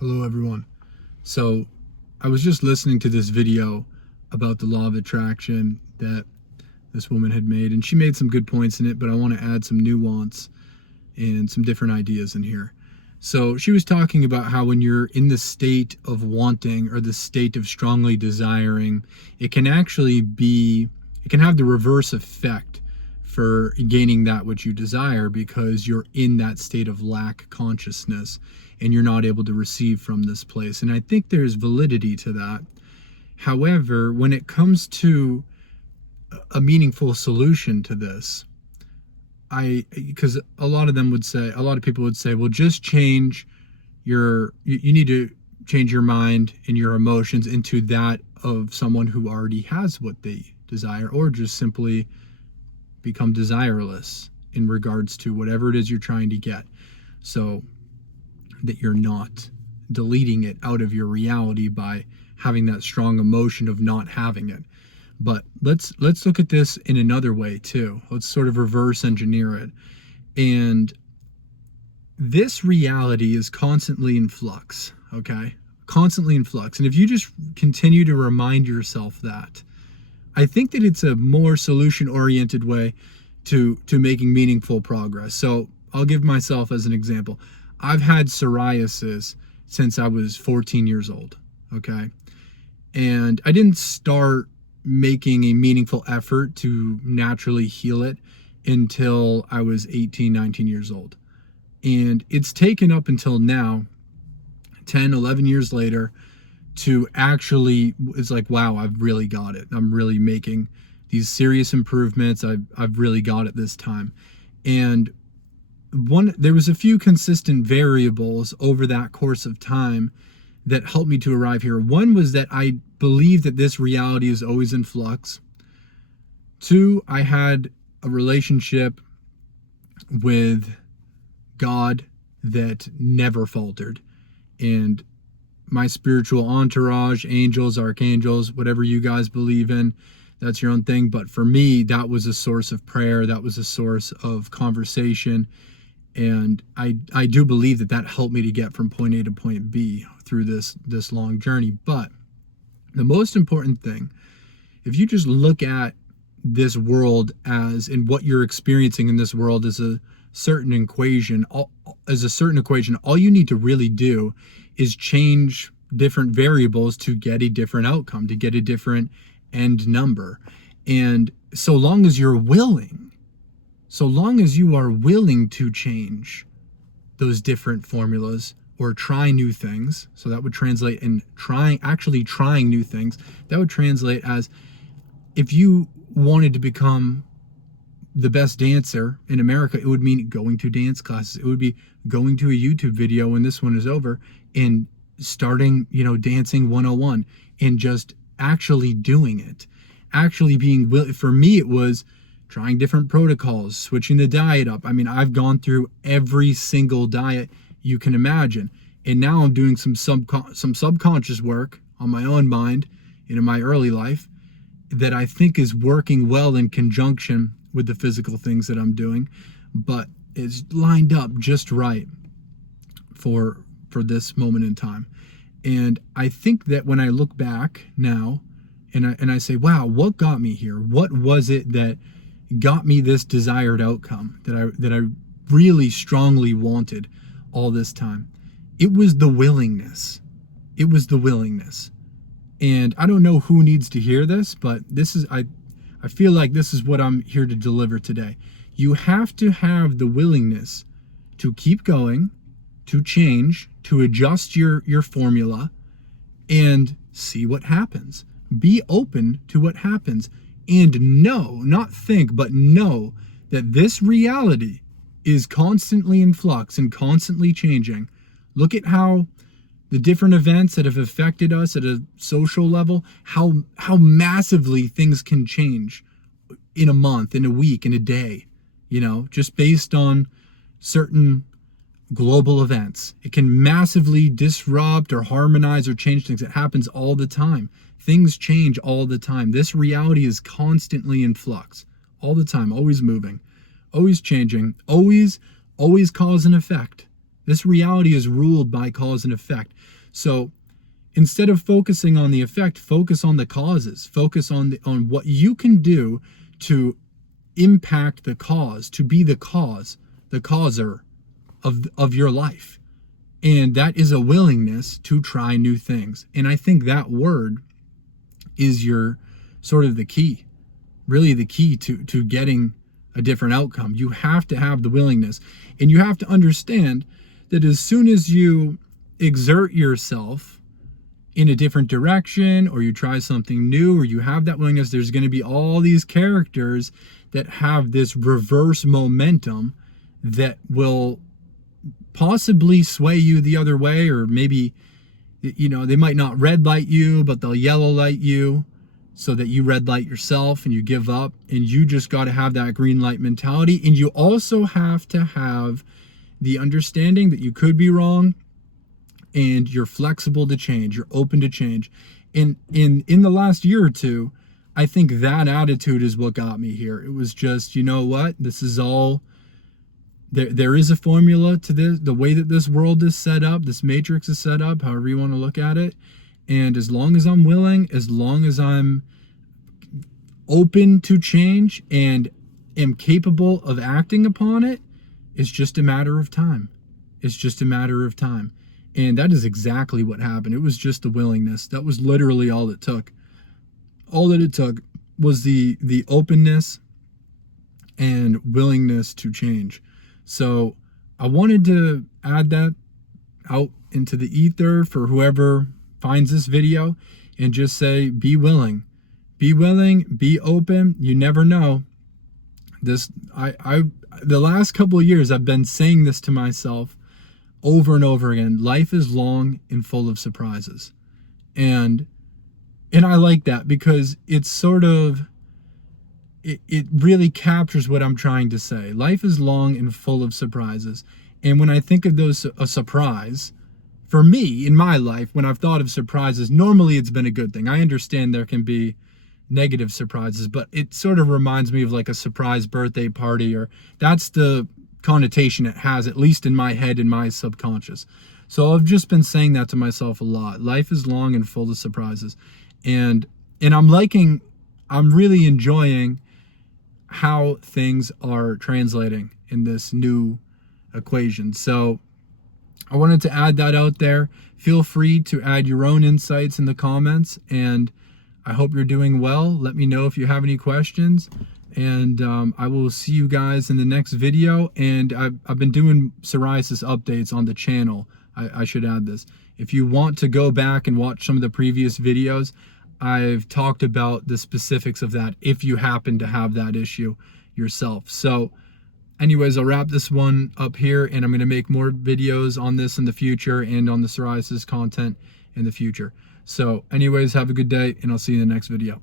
Hello everyone. So I was just listening to this video about the law of attraction that this woman had made, and she made some good points in it, but I want to add some nuance and some different ideas in here. So she was talking about how when you're in the state of wanting or the state of strongly desiring, it can have the reverse effect for gaining that which you desire, because you're in that state of lack consciousness and you're not able to receive from this place. And I think there's validity to that. However, when it comes to a meaningful solution to this, because a lot of people would say, well, just change you need to change your mind and your emotions into that of someone who already has what they desire, or just simply become desireless in regards to whatever it is you're trying to get, so that you're not deleting it out of your reality by having that strong emotion of not having it. But let's look at this in another way too. Let's sort of reverse engineer it. And this reality is constantly in flux, okay? Constantly in flux. And if you just continue to remind yourself that, I think that it's a more solution-oriented way to making meaningful progress. So I'll give myself as an example. I've had psoriasis since I was 14 years old, okay? And I didn't start making a meaningful effort to naturally heal it until I was 18, 19 years old. And it's taken up until now, 10, 11 years later, to actually, it's like, wow, I've really got it. I'm really making these serious improvements. I've really got it this time. And there was a few consistent variables over that course of time that helped me to arrive here. One was that I believe that this reality is always in flux. Two, I had a relationship with God that never faltered. And my spiritual entourage, angels, archangels, whatever you guys believe in, that's your own thing. But for me, that was a source of prayer. That was a source of conversation. And I do believe that helped me to get from point A to point B through this long journey. But the most important thing, if you just look at this world and what you're experiencing in this world as a certain equation, all you need to really do is change different variables to get a different outcome, to get a different end number. And so long as you are willing to change those different formulas or try new things, so that would translate in actually trying new things. That would translate as, if you wanted to become the best dancer in America, it would mean going to dance classes. It would be going to a YouTube video when this one is over and starting, dancing 101 and just actually doing it. Actually being willing. For me, it was trying different protocols, switching the diet up. I mean, I've gone through every single diet you can imagine. And now I'm doing some subconscious work on my own mind and in my early life that I think is working well in conjunction with the physical things that I'm doing, but it's lined up just right for this moment in time. And I think that when I look back now and I say, wow, what got me here? What was it that got me this desired outcome that I really strongly wanted all this time? It was the willingness. It was the willingness. And I don't know who needs to hear this, but I feel like this is what I'm here to deliver today. You have to have the willingness to keep going, to change, to adjust your formula, and see what happens. Be open to what happens, and know, not think, but know that this reality is constantly in flux and constantly changing. Look at how the different events that have affected us at a social level, how massively things can change in a month, in a week, in a day, just based on certain global events. It can massively disrupt or harmonize or change things. It happens all the time. Things change all the time. This reality is constantly in flux, all the time, always moving, always changing, always cause and effect. This reality is ruled by cause and effect. So instead of focusing on the effect, focus on the causes. Focus on what you can do to impact the cause, to be the cause, the causer of your life. And that is a willingness to try new things. And I think that word is your sort of the key, really the key to getting a different outcome. You have to have the willingness, and you have to understand that as soon as you exert yourself in a different direction, or you try something new, or you have that willingness, there's going to be all these characters that have this reverse momentum that will possibly sway you the other way, or maybe, you know, they might not red light you, but they'll yellow light you so that you red light yourself and you give up. And you just got to have that green light mentality. And you also have to have the understanding that you could be wrong, and you're flexible to change, you're open to change. In the last year or two, I think that attitude is what got me here. It was just, you know what, this is all, there is a formula to this, the way that this world is set up, this matrix is set up, however you want to look at it. And as long as I'm willing, as long as I'm open to change and am capable of acting upon it, it's just a matter of time. It's just a matter of time. And that is exactly what happened. It was just the willingness. That was literally all it took. All that it took was the openness and willingness to change. So I wanted to add that out into the ether for whoever finds this video, and just say, be willing, be open. You never know. The last couple of years, I've been saying this to myself over and over again. Life is long and full of surprises. And I like that, because it's sort of, it really captures what I'm trying to say. Life is long and full of surprises. And when I think of a surprise, for me, in my life, when I've thought of surprises, normally it's been a good thing. I understand there can be negative surprises, but it sort of reminds me of like a surprise birthday party, or that's the connotation it has, at least in my head, in my subconscious. So I've just been saying that to myself a lot. Life is long and full of surprises. And I'm really enjoying how things are translating in this new equation. So I wanted to add that out there. Feel free to add your own insights in the comments, and I hope you're doing well. Let me know if you have any questions, and I will see you guys in the next video. And I've been doing psoriasis updates on the channel. I should add this. If you want to go back and watch some of the previous videos, I've talked about the specifics of that if you happen to have that issue yourself. So anyways, I'll wrap this one up here, and I'm going to make more videos on this in the future, and on the psoriasis content in the future. So anyways, have a good day, and I'll see you in the next video.